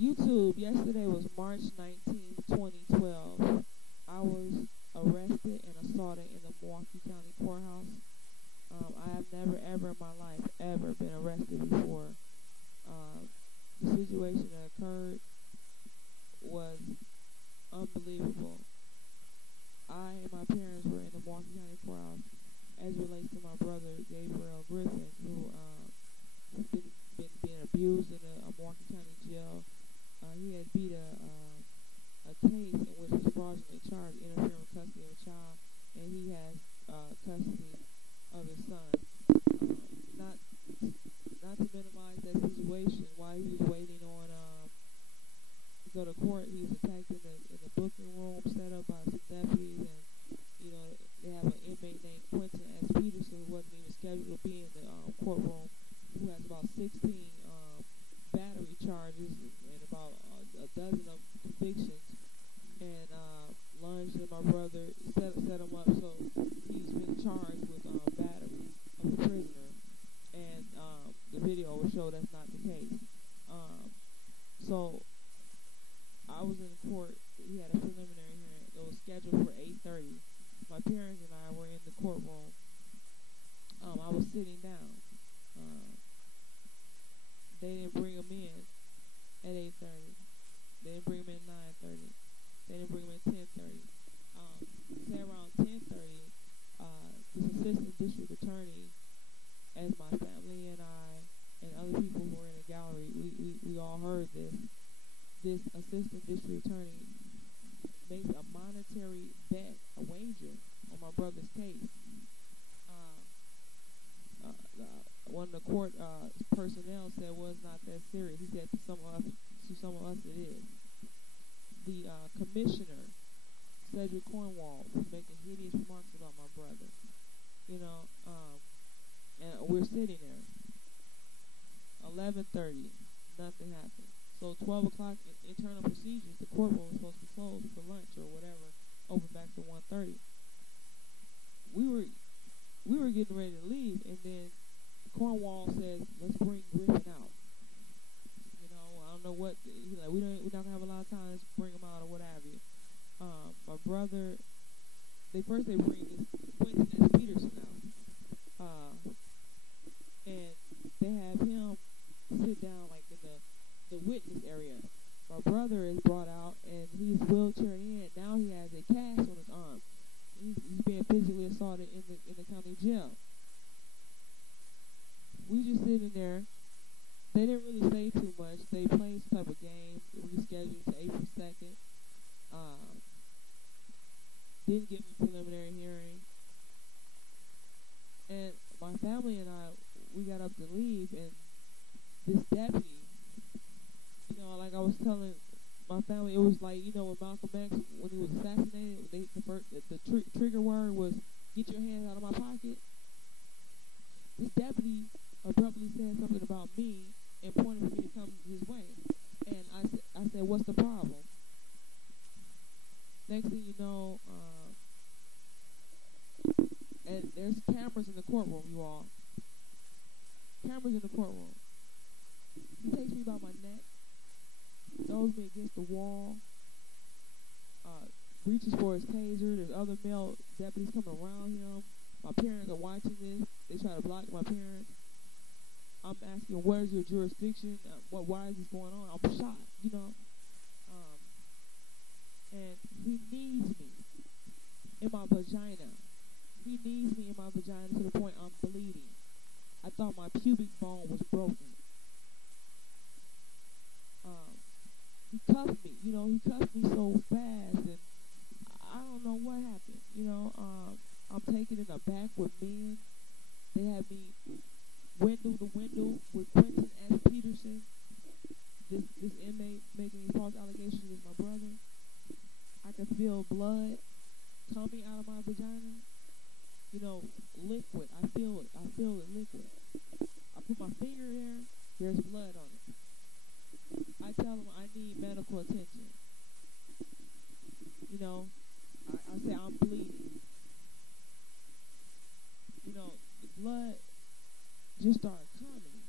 YouTube, yesterday was March 19th, 2012. I was arrested and assaulted in the Milwaukee County Courthouse. I have never, ever in my life, ever been arrested before. The situation that occurred was unbelievable. I and my parents were in the Milwaukee County Courthouse as relates to my brother, Gabriel Griffin, who has been being abused in a Milwaukee County jail. He had beat a case in which was fraudulent charge, interfering with custody of a child, and he has custody of his son. Not to minimize that situation, while he was waiting on to go to court, he was attacked in the booking room set up by some deputies, and they have an inmate named Quentin S. Peterson, who wasn't even scheduled to be in the courtroom, who has about 16 battery charges and about a dozen of convictions, and lunged at my brother, set him up, so he's been charged with battery of a prisoner, and the video will show that's not the case. So I was in court. He had a preliminary hearing. It was scheduled for 8:30. My parents and I were in the courtroom. I was sitting down. They didn't bring him in at 8:30. They didn't bring him in at 9:30. They didn't bring him in at 10:30. Say around 10:30, this assistant district attorney, as my family and I and other people who were in the gallery, we all heard this. This assistant district attorney makes a monetary bet, a wager, on my brother's case. One of the court personnel said, well, it's not that serious. He said to some of us it is. The commissioner, Cedric Cornwall, was making hideous remarks about my brother. And we're sitting there. 11:30, nothing happened. So 12 o'clock, internal procedures, the courtroom was supposed to be closed for lunch or whatever, open back to 1:30. We were getting ready to leave, and then Cornwall says, let's bring Griffin out. I don't know what, he's like, we're not going to have a lot of time, let's bring him out or what have you. My brother, they bring this Quentin S. Peterson out. And they have him sit down like in the witness area. My brother is brought out, and he's wheelchaired in. Now he has a cast on his arm. He's being physically assaulted in the county jail. We just sitting there. They didn't really say too much. They played some type of game. It was scheduled to April 2nd. Didn't give me preliminary hearing. And my family and I, we got up to leave, and this deputy, like I was telling my family, it was like, with Malcolm X, when he was assassinated, the trigger word was, get your hands out of my pocket. This deputy abruptly said something about me and pointed for me to come his way. And I said, what's the problem? Next thing you know, and there's cameras in the courtroom, you all. Cameras in the courtroom. He takes me by my neck, throws me against the wall, reaches for his taser. There's other male deputies coming around him. My parents are watching this. They try to block my parents. I'm asking, where's your jurisdiction? Why is this going on? I'm shocked, and he needs me in my vagina. He needs me in my vagina to the point I'm bleeding. I thought my pubic bone was broken. He cuffed me. He cuffed me so fast, and I don't know what happened. I'm taken in the back with men. They had me window to window with Quentin S. Peterson, this inmate making these false allegations against my brother. I can feel blood coming out of my vagina. Liquid. I feel it liquid. I put my finger there, there's blood on it. I tell them I need medical attention. I say I'm bleeding. The blood just started coming.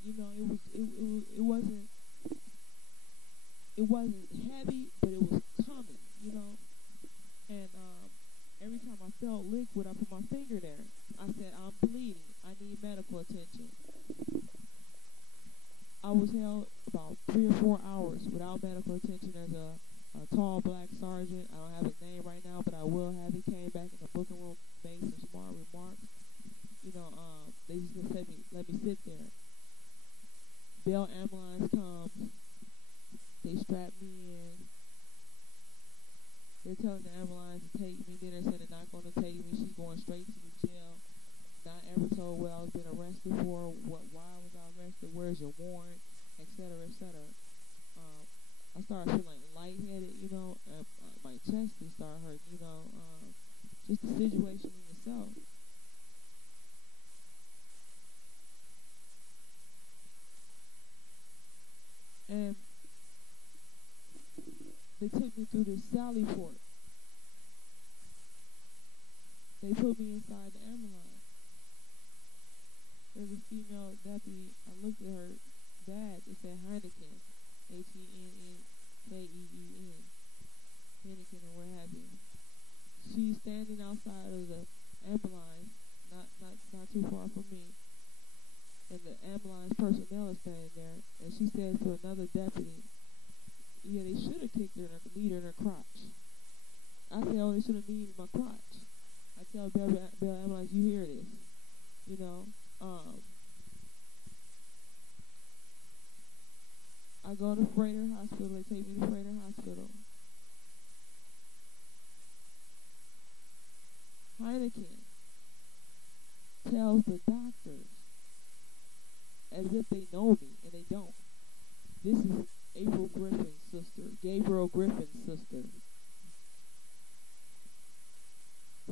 It it wasn't heavy, but it was coming, you know. And every time I felt liquid, I put my finger there. I said, I'm bleeding. I need medical attention. I was held about 3 or 4 hours without medical attention. There's a tall black sergeant. I don't have his name right now, but I will have. He came back in the booking room, made some smart remarks. You know, they just let me sit there. Bell ambulance comes. They strap me in. They're telling the ambulance to take me. Then they're saying they're not going to take me. She's going straight to the jail. Not ever told what I was being arrested for, why was I arrested, where's your warrant, et cetera, et cetera. I started feeling lightheaded, you know, my chest just started hurting, you know, just the situation in itself. And they took me through this Sally Port. They put me inside the ambulance. There's a female deputy. I looked at her badge. It said Heineken, H-E-N-N-K-E-E-N, Heineken or what have you. She's standing outside of the ambulance, not too far from me, and the ambulance personnel is standing there. And she says to another deputy, "Yeah, they should have kicked her in her knee in her crotch." I said, "Oh, they should have kneed in my crotch." I tell Bell ambulance, "You hear this, you know." I go to Freighter Hospital. They take me to Freighter Hospital. Heineken tells the doctors as if they know me, and they don't. This is Gabriel Griffin's sister.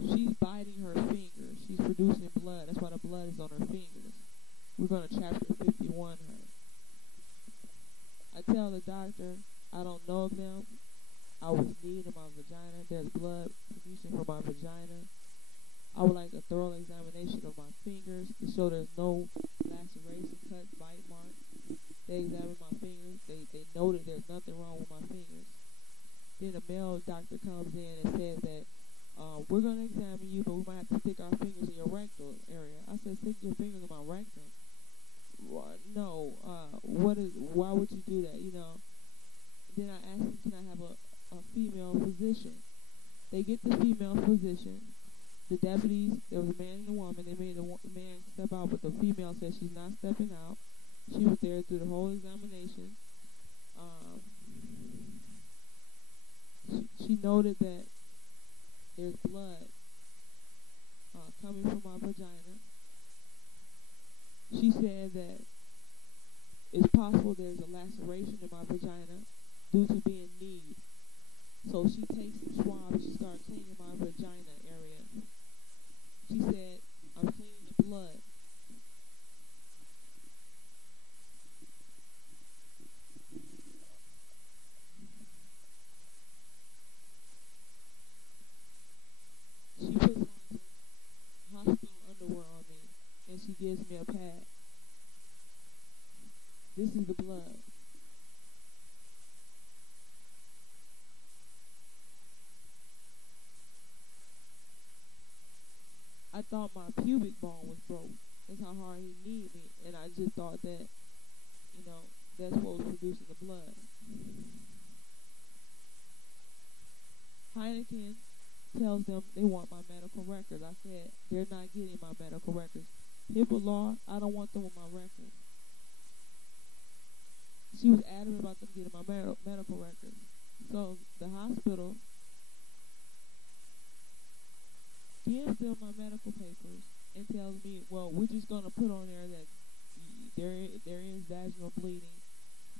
She's biting her fingers. She's producing blood. That's why the blood is on her fingers. We're going to chapter 51 her. I tell the doctor, I don't know them. I was kneed in my vagina. There's blood producing from my vagina. I would like a thorough examination of my fingers to show there's no laceration, cuts, bite marks. They examined my fingers. They noted there's nothing wrong with my fingers. Then a male doctor comes in and says that we're going to examine you, but we might have to stick our fingers in your rectal area. I said, stick your fingers in my rectum? No. Why would you do that, you know? Then I asked him, can I have a female physician? They get the female physician. The deputies, there was a man and a woman. They made the man step out, but the female said she's not stepping out. She was there through the whole examination. She noted that there's blood coming from my vagina. She said that it's possible there's a laceration in my vagina due to being kneed. So she takes some swabs. She started cleaning my vagina area. She said, I'm cleaning the blood. She puts on some hospital underwear on me, and she gives me a pad. This is the blood. I thought my pubic bone was broke. That's how hard he kneed me. And I just thought that, you know, that's what was producing the blood. Heineken tells them they want my medical records. I said, they're not getting my medical records. HIPAA law, I don't want them on my records. She was adamant about them getting my medical records. So the hospital gives them my medical papers and tells me, well, we're just going to put on there that there is vaginal bleeding.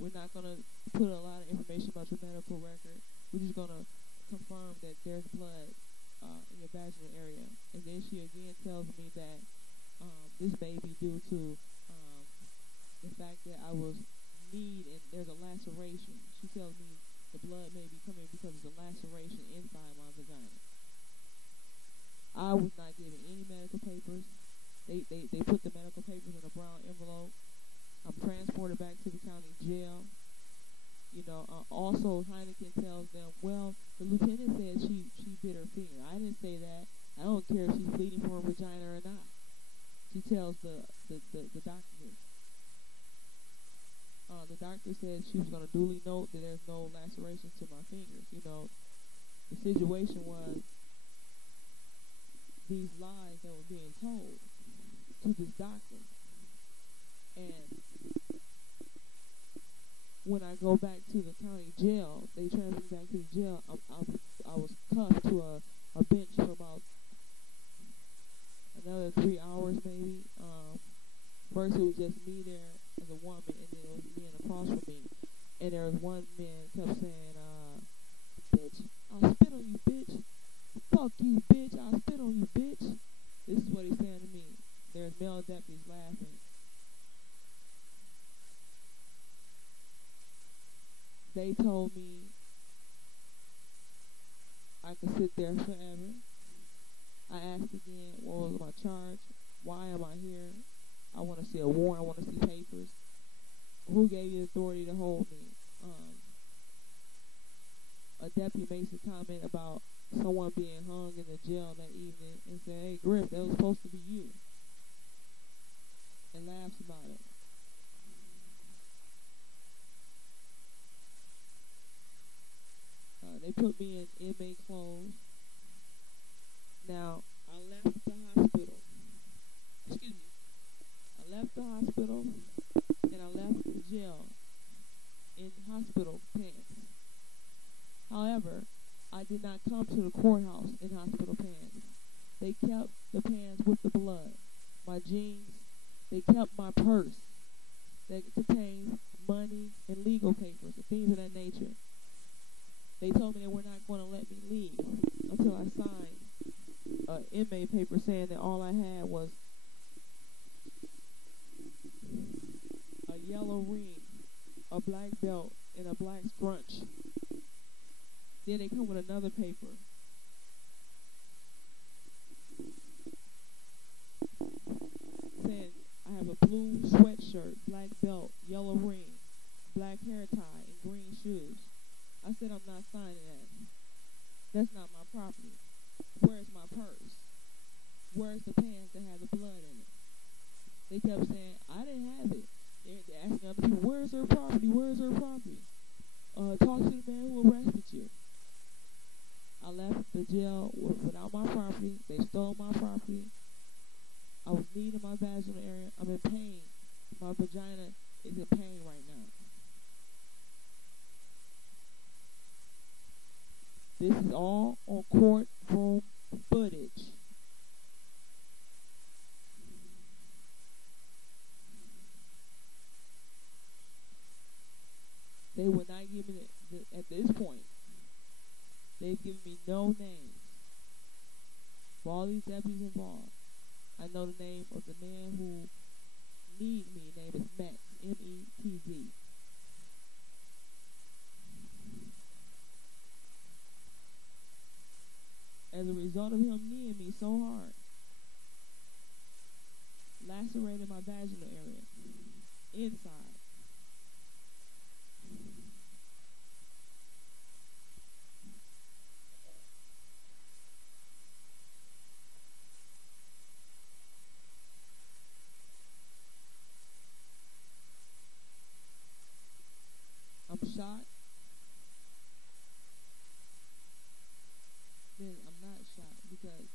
We're not going to put a lot of information about your medical record. We're just going to confirm that there's blood in your vaginal area. And then she again tells me that this may be due to the fact that I was kneed and there's a laceration. She tells me the blood may be coming because there's a laceration inside my vagina. I was not given any medical papers. They put the medical papers in a brown envelope. I'm transported back to the county jail. Also Heineken tells them, well, the lieutenant said she bit her finger. I didn't say that. I don't care if she's bleeding from her vagina or not. She tells the doctor this. The doctor said she was going to duly note that there's no lacerations to my fingers. The situation was these lies that were being told to this doctor. And when I go back to the county jail, they transferred me back to the jail. I was cuffed to a bench for about another 3 hours maybe. First it was just me there as a woman, and then it was men across from me. And there was one man kept saying, bitch, I'll spit on you, bitch. Fuck you, bitch. I'll spit on you, bitch. This is what he's saying to me. There's male deputies laughing. They told me I could sit there forever. I asked again, what was my charge? Why am I here? I want to see a warrant. I want to see papers. Who gave you the authority to hold me? A deputy makes a comment about someone being hung in the jail that evening and said, hey, Griff, that was supposed to be you. And laughs about it. They put me in inmate clothes. Now, I left the hospital. Excuse me. I left the hospital and I left the jail in hospital pants. However, I did not come to the courthouse in hospital pants. They kept the pants with the blood. My jeans, they kept my purse that contains money and legal papers and things of that nature. They told me they were not going to let me leave until I signed an inmate paper saying that all I had was a yellow ring, a black belt, and a black scrunch. Then they come with another paper saying I have a blue sweatshirt, black belt, yellow ring, black hair tie, and green shoes. I said I'm not signing that. That's not my property. Where's my purse? Where's the pants that have the blood in it? They kept saying, I didn't have it. They're asking other people, where's her property? Where's her property? Talk to the man who arrested you. I left the jail without my property. They stole my property. I was kneed in my vaginal area. I'm in pain. My vagina is in pain right now. This is all on courtroom footage. They would not give me at this point. They've given me no names for all these deputies involved. I know the name of the man who kneed me. His name is Metz, M-E-T-Z. As a result of him kneeing me so hard, lacerated my vaginal area, inside. I'm shocked. Then I'm not shocked because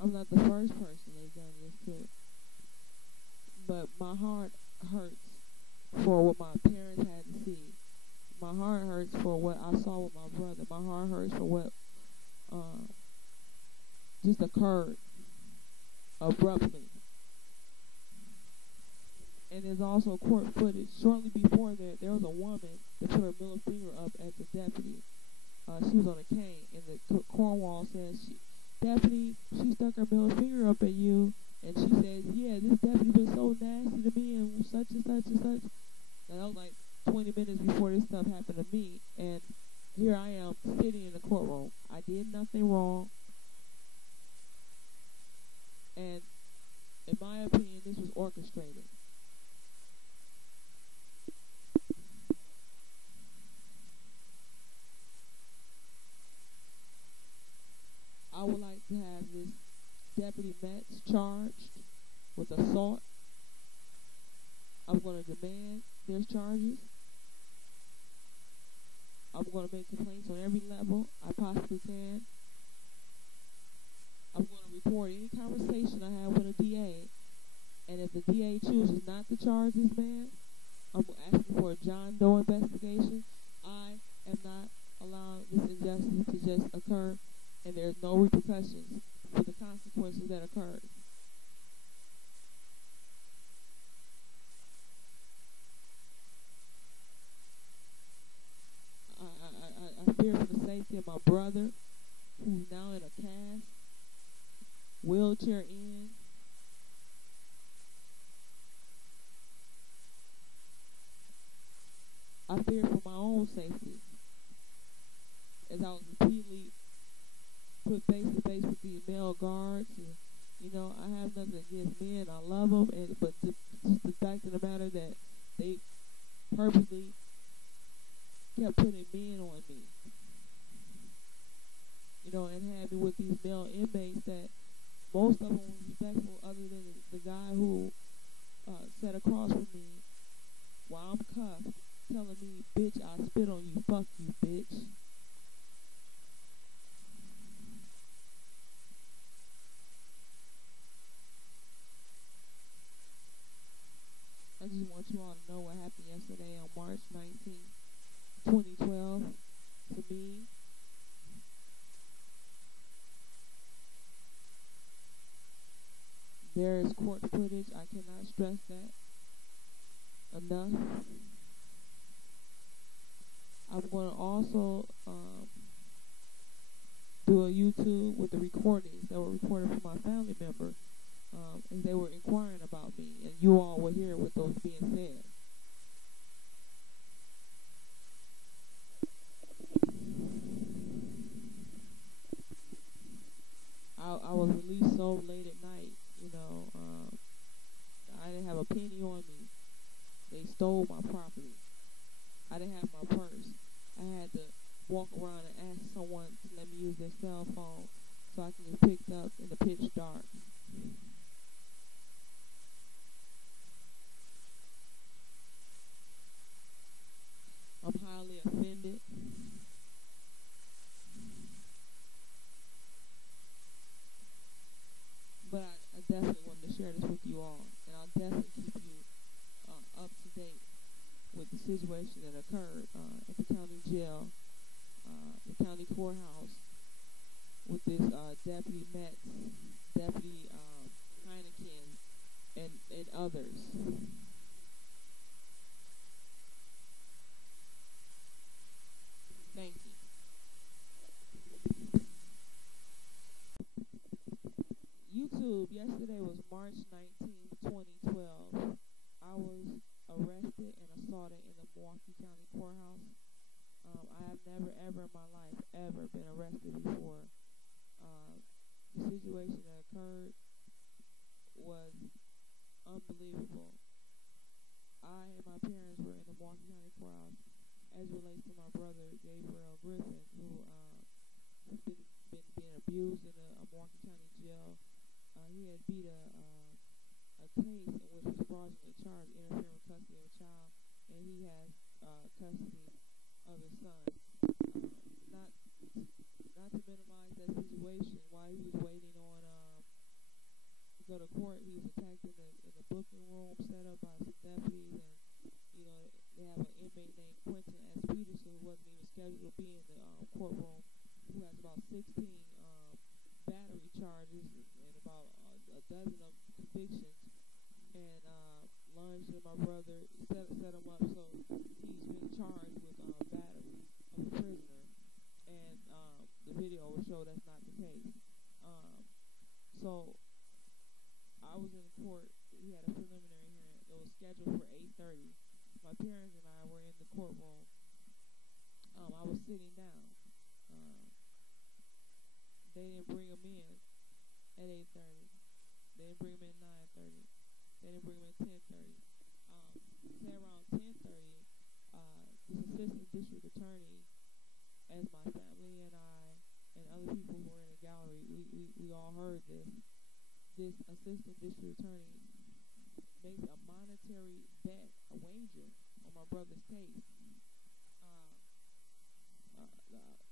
I'm not the first person they've done this to. But my heart hurts for what my parents had to see. My heart hurts for what I saw with my brother. My heart hurts for what just occurred abruptly. And there's also court footage. Shortly before that, there was a woman that put her middle finger up at the deputy. She was on a cane, and the Cornwall says, Deputy, she stuck her middle finger up at you, and she says, yeah, this deputy been so nasty to me, and such and such and such. And that was like 20 minutes before this stuff happened to me, and here I am sitting in the courtroom. I did nothing wrong. And in my opinion, this was orchestrated. I would like to have this Deputy Metz charged with assault. I'm going to demand there's charges. I'm going to make complaints on every level I possibly can. I'm going to report any conversation I have with a DA. And if the DA chooses not to charge this man, I'm asking for a John Doe investigation. I am not allowing this injustice to just occur, and there's no repercussions for the consequences that occurred. I fear for the safety of my brother, who's now in a cast, wheelchair in. I fear for my own safety, as I was repeatedly put face to face with these male guards. And, you know, I have nothing against men. I love them, but just the fact of the matter that they purposely kept putting men on me, you know, and had me with these male inmates that most of them were respectful, other than the guy who sat across from me while I'm cuffed, telling me, "Bitch, I spit on you. Fuck you, bitch." I just want you all to know what happened yesterday on March 19th, 2012, to me. There is court footage. I cannot stress that enough. I'm going to also do a YouTube with the recordings that were recorded from my family member, as they were inquiring about me, and you all will hear what those being said. I was released so late at night, you know. I didn't have a penny on me. They stole my property. I didn't have my purse. I had to walk around and ask someone to let me use their cell phone so I can get picked up in the pitch dark. I'm highly offended. But I definitely wanted to share this with you all, and I'll definitely keep you up to date with the situation that occurred at the county jail, the county courthouse, with this Deputy Metz, Deputy Heineken, and others. Thank you. YouTube, yesterday was March 19th, 2012. I was arrested and assaulted in the Milwaukee County Courthouse. I have never, ever in my life, ever been arrested before. The situation that occurred was unbelievable. I and my parents were in the Milwaukee County Courthouse as relates to my brother, Gabriel Griffin, who has been being abused in a Milwaukee County jail. He had beat a case in which was fraudulently charged, interfering with custody of a child, and he has custody of his son. Not to minimize that situation, while he was waiting on to go to court, he was attacked in the booking room set up by some deputies, and you know they have an inmate named Quentin S. Peterson, who wasn't even scheduled to be in the courtroom, who has about 16 battery charges and about a dozen of convictions, and lunged at my brother, set him up, so he's been charged with battery of the prisoner, and the video will show that's not the case. So I was in court. We had a preliminary hearing that was scheduled for 8:30. My parents and I were in the courtroom. I was sitting down. They didn't bring him in at 8:30. They didn't bring him in at 9:30. They gallery, we all heard this. This assistant district attorney makes a monetary bet, a wager, on my brother's case.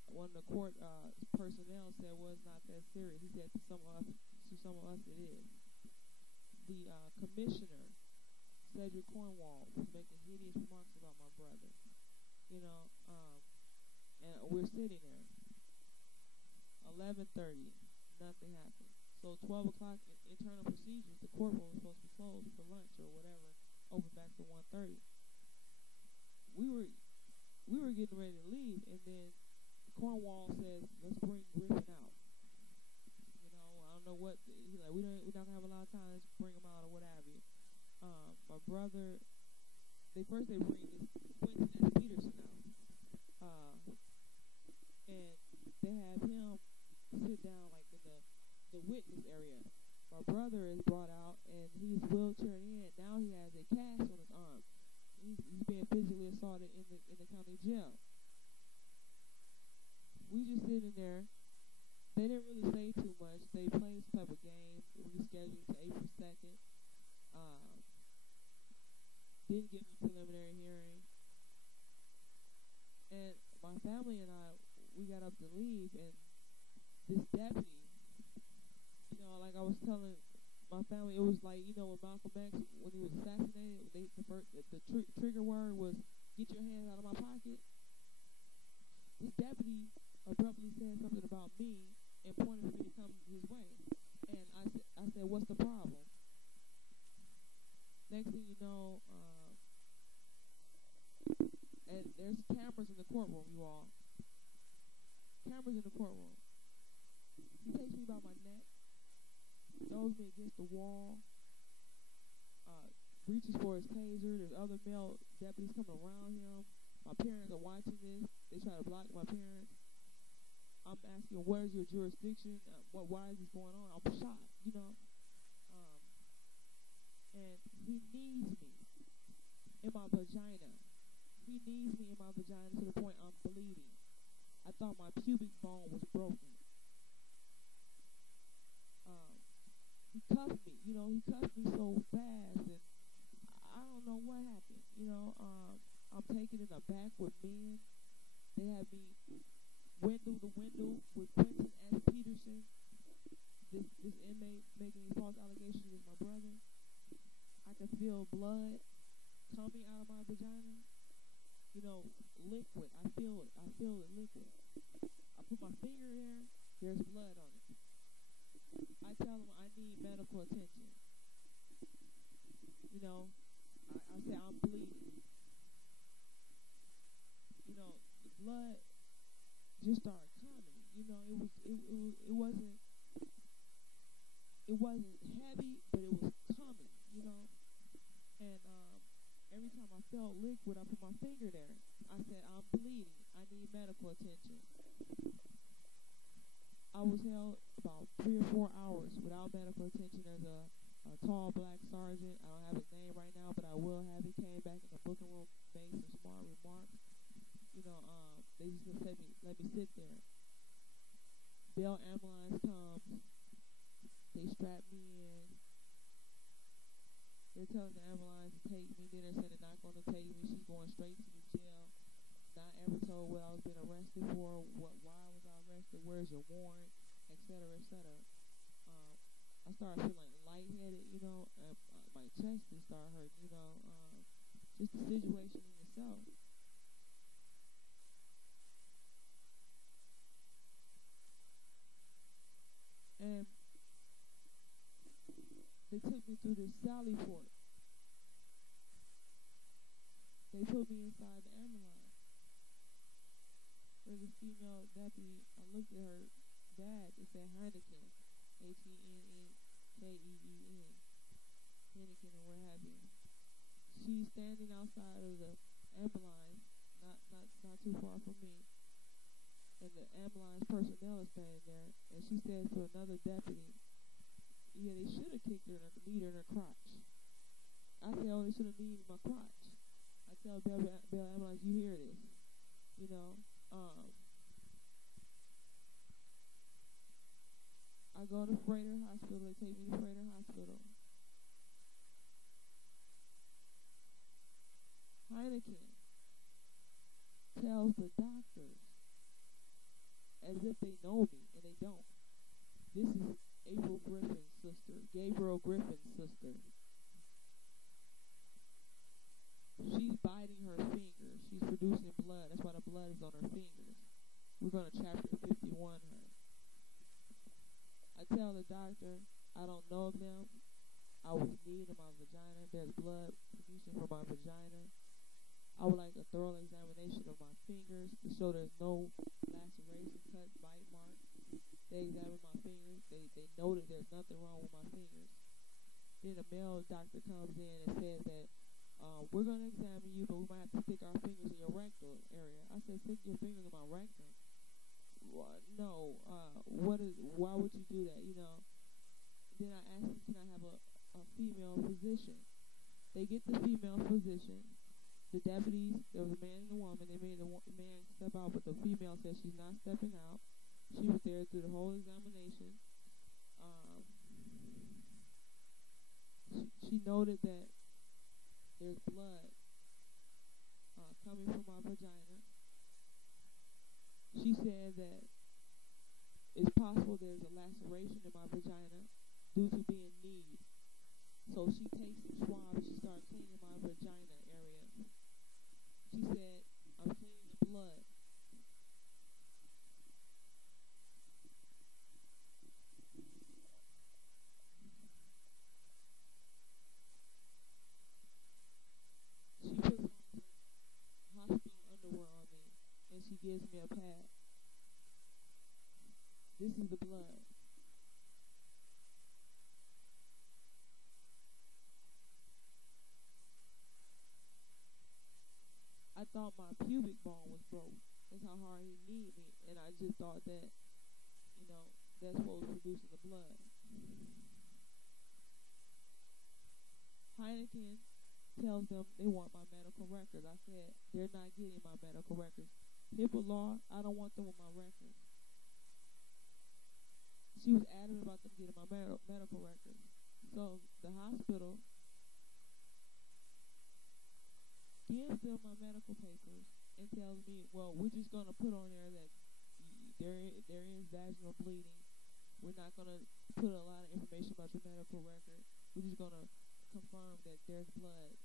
One of the court personnel said, well, it's not that serious. He said to some of us it is. The commissioner, Cedric Cornwall, was making hideous remarks about my brother. You know, and we're sitting there. 11:30, nothing happened. So 12 o'clock, internal procedures, the courtroom was supposed to be closed for lunch or whatever, open back to 1:30. We were getting ready to leave, and then Cornwall says, let's bring Griffin out. You know, I don't know what, he's like, we're not going to have a lot of time, let's bring him out or what have you. My brother, they bring this Quentin S. Peterson out. And they have him sit down like in the witness area. My brother is brought out, and he's wheelchaired in. Now he has a cast on his arm. He's being physically assaulted in the county jail. We just sitting there. They didn't really say too much. They played some type of game. We scheduled to April 2nd. Didn't give me a preliminary hearing. And my family and I, we got up to leave, and this deputy, you know, like I was telling my family, it was like, you know, when Malcolm X, when he was assassinated, the trigger word was, get your hands out of my pocket. This deputy abruptly said something about me and pointed for me to come his way. And I said, what's the problem? Next thing you know, and there's cameras in the courtroom, you all. Cameras in the courtroom. He takes me by my neck, throws me against the wall, reaches for his taser. There's other male deputies coming around him. My parents are watching this. They try to block my parents. I'm asking, where's your jurisdiction? Why is this going on? I'm shocked, you know. And he knees me in my vagina. He knees me in my vagina to the point I'm bleeding. I thought my pubic bone was broken. He cuffed me, you know, he cuffed me so fast, and I don't know what happened, you know. I'm taken in the back with men. They had me window to window with Quentin S. Peterson, this inmate making these false allegations against my brother. I could feel blood coming out of my vagina, you know, liquid. I feel it liquid. I put my finger there, there's blood on it. I tell them I need medical attention. You know, I say I'm bleeding. You know, the blood just started coming. You know, it wasn't heavy, but it was coming, you know. And every time I felt liquid, I put my finger there. I said, I'm bleeding. I need medical attention. I was held about 3 or 4 hours without medical attention. There's a tall black sergeant. I don't have his name right now, but I will have. He came back in the booking room, made some smart remarks. You know, they just let me sit there. Bell ambulance comes. They strap me in. They're telling the ambulance to take me. Then they're saying they're not going to take me. She's going straight to the jail. Not ever told what I was being arrested for, why was I arrested, where's your warrant, etc., etc. I started feeling lightheaded, you know, and my chest just started hurting, you know, just the situation in itself. And they took me through this Sally Port. They put me inside the ambulance. There's a female deputy. I looked at her badge. It said Heineken, H-E-N-N-K-E-E-N, Heineken or what have you. She's standing outside of the ambulance, not too far from me, and the ambulance personnel is standing there. And she says to another deputy, "Yeah, they should have kicked her in her crotch." I said, "Oh, they should have kneed my crotch." I tell Bell ambulance, "You hear this, you know." I go to Freighter Hospital. They take me to Freighter Hospital. Heineken tells the doctors as if they know me, and they don't. This is Gabriel Griffin's sister. She's biting her fingers. She's producing blood. That's why the blood is on her fingers. We're going to chapter 51 her. I tell the doctor, I don't know them. I was kneed in my vagina. There's blood producing from my vagina. I would like a thorough examination of my fingers to show there's no laceration, cut, bite marks. They examined my fingers. They noted there's nothing wrong with my fingers. Then a male doctor comes in and says that we're going to examine you, but we might have to stick our fingers in your rectal area. I said, stick your fingers in my rectum? No. Why would you do that, you know? Then I asked him, can I have a female physician? They get the female physician. The deputies, there was a man and a woman. They made the man step out, but the female said she's not stepping out. She was there through the whole examination. She noted that there's blood coming from my vagina. She said that it's possible there's a laceration in my vagina due to being kneed. So she takes some swabs. She started cleaning my vagina area. She said, I'm cleaning the blood. She puts on some hospital underwear on me, and she gives me a pad. This is the blood. I thought my pubic bone was broke. That's how hard he kneed me. And I just thought that, you know, that's what was producing the blood. Heineken tells them they want my medical records. I said, they're not getting my medical records. HIPAA law, I don't want them with my records. She was adamant about them getting my medical records. So the hospital gives them my medical papers and tells me, well, we're just going to put on there that there is vaginal bleeding. We're not going to put a lot of information about your medical record. We're just going to confirm that there's blood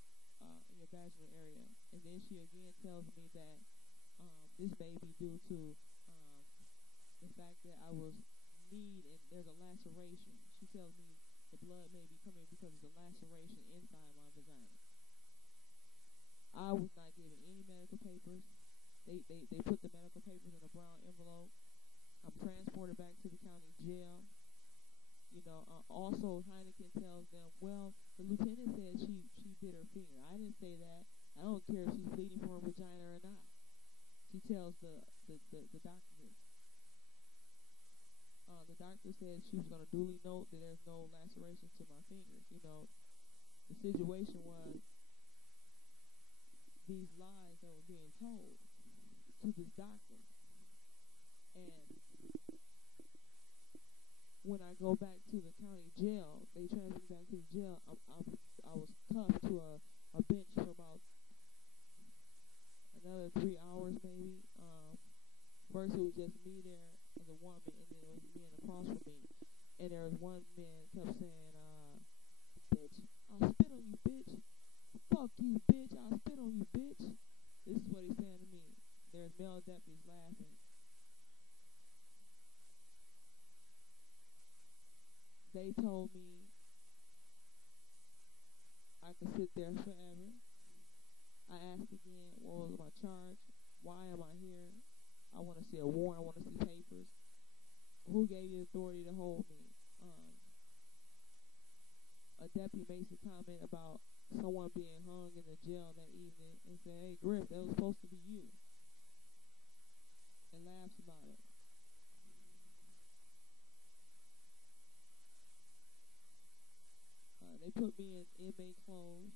in your vaginal area. And then she again tells me that this may be due to the fact that I was kneed and there's a laceration. She tells me the blood may be coming because there's a laceration inside my vagina. I was not given any medical papers. They put the medical papers in a brown envelope. I'm transported back to the county jail. You know, also Heineken tells them, well, the lieutenant said she bit her finger. I didn't say that. I don't care if she's bleeding from her vagina or not. She tells the doctor. The doctor said she was going to duly note that there's no lacerations to my fingers. You know, the situation was these lies that were being told to this doctor. And when I go back to the county jail, they transfer me back to the jail. I was cuffed to a bench for about another 3 hours maybe. First it was just me there as a woman, and then it was men across from me. And there was one man kept saying, bitch, I'll spit on you, bitch. Fuck you, bitch. I'll spit on you, bitch. This is what he's saying to me. There's male deputies laughing. They told me I could sit there forever. I asked again, what was my charge? Why am I here? I want to see a warrant. I want to see papers. Who gave you authority to hold me? A deputy made some comment about someone being hung in the jail that evening and said, hey, Griff, that was supposed to be you. And laughs about it. They put me in inmate clothes.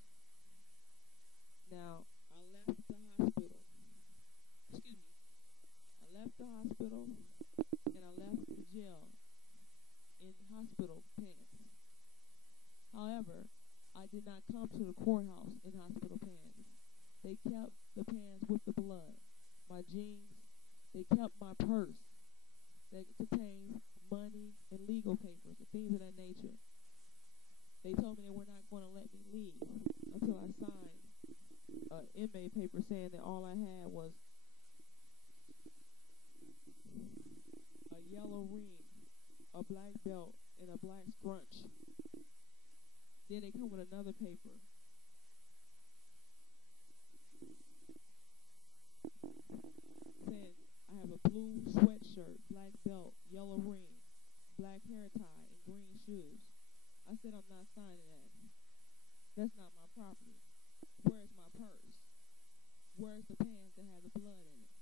Now, I left the hospital. Excuse me. I left the hospital and I left the jail in hospital pants. However, I did not come to the courthouse in hospital pants. They kept the pants with the blood. My jeans, they kept my purse that contains money and legal papers and things of that nature. They told me they were not going to let me leave until I signed an inmate paper saying that all I had was a yellow ring, a black belt, and a black scrunch. Then they come with another paper saying I have a blue sweatshirt, black belt, yellow ring, black hair tie, and green shoes. I said I'm not signing that. That's not my property. Where's my purse? Where's the pants that have the blood in it?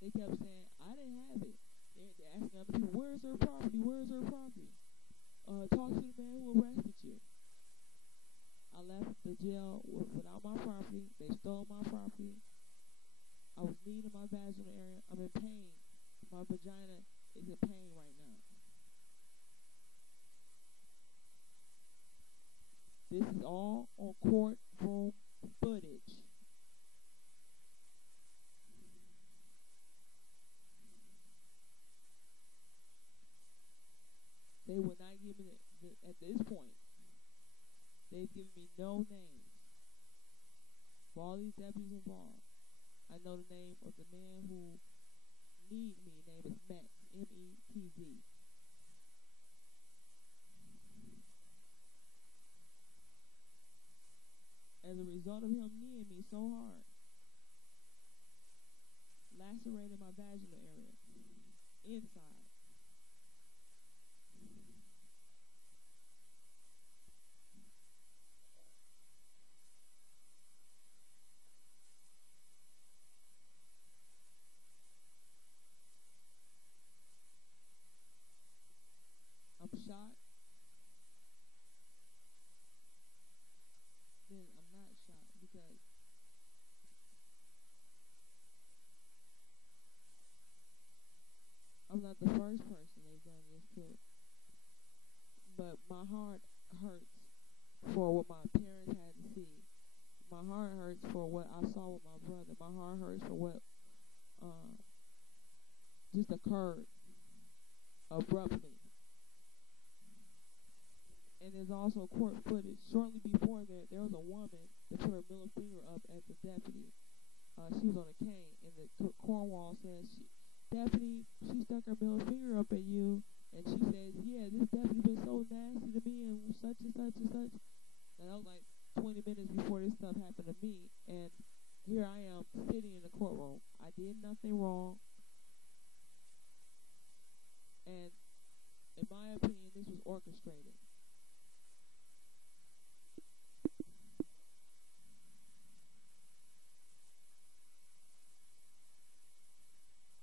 They kept saying, I didn't have it. They're asking other people, where's her property? Where's her property? Talk to the man who arrested you. I left the jail without my property. They stole my property. I was bleeding my vaginal area. I'm in pain. My vagina is in pain right now. This is all on courtroom footage. They would not give me, at this point, they've given me no names. For all these deputies involved, I know the name of the man who needs me. His name is Metz, M-E-T-Z. As a result of him kneeing me so hard, lacerated my vaginal area, inside. I'm shocked. Then I'm not shocked because I'm not the first person they've done this to. But my heart hurts for what my parents had to see. My heart hurts for what I saw with my brother. My heart hurts for what just occurred abruptly. And there's also court footage. Shortly before that, there was a woman that put her middle finger up at the deputy. She was on a cane, and the Cornwall says, Deputy, she stuck her middle finger up at you, and she says, yeah, this deputy been so nasty to me, and such and such and such. And that was like 20 minutes before this stuff happened to me, and here I am sitting in the courtroom. I did nothing wrong, and in my opinion, this was orchestrated.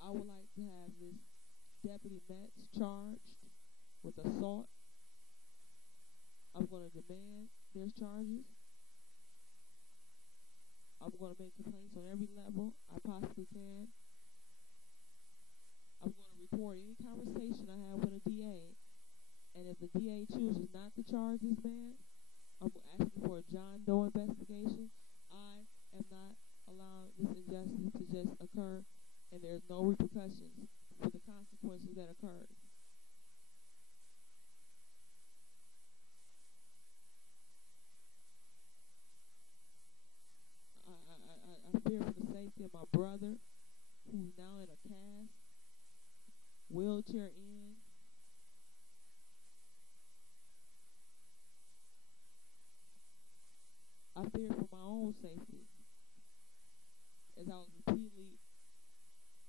I would like to have this Deputy Metz charged with assault. I'm going to demand their charges. I'm going to make complaints on every level I possibly can. I'm going to report any conversation I have with a DA. And if the DA chooses not to charge this man, I'm asking for a John Doe investigation. I am not allowing this injustice to just occur, and there's no repercussions for the consequences that occurred. I fear for the safety of my brother, who's now in a cast, wheelchair in. I fear for my own safety, as I was repeatedly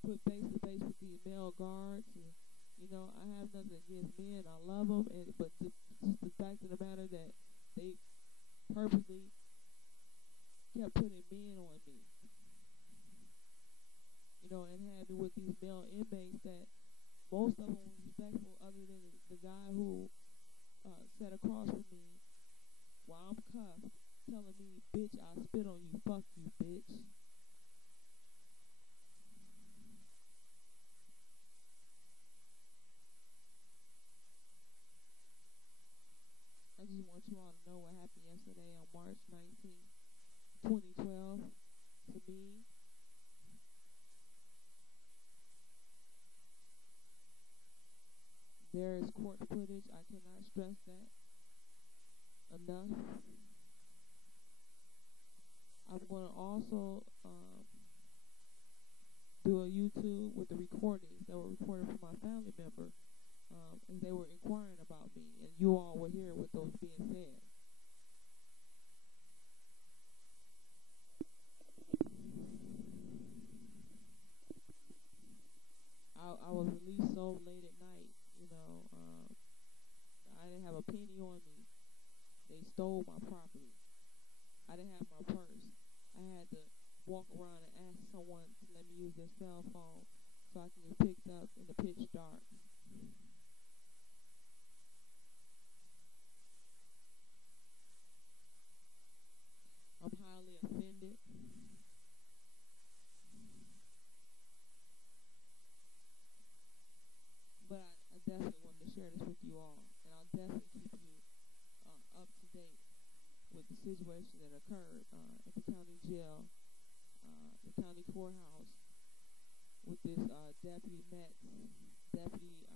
put face to face with these male guards. And, you know, I have nothing against men. I love them, but just the fact of the matter that they purposely kept putting men on me. You know, and had me with these male inmates that most of them were respectful, other than the guy who sat across from me while I'm cuffed, telling me, bitch, I spit on you, fuck you, bitch. you all to know what happened yesterday on March 19th, 2012 to me. There is court footage. I cannot stress that enough. I'm going to also do a YouTube with the recordings that were recorded from my family member as they were inquiring about me, and you all will hear what those being said. I was released so late at night, you know. I didn't have a penny on me. They stole my property. I didn't have my purse. I had to walk around and ask someone to let me use their cell phone so I can get picked up in the pitch dark. I'm highly offended. But I definitely wanted to share this with you all, and I'll definitely keep you up to date with the situation that occurred at the county jail, the county courthouse, with this Deputy Metz, Deputy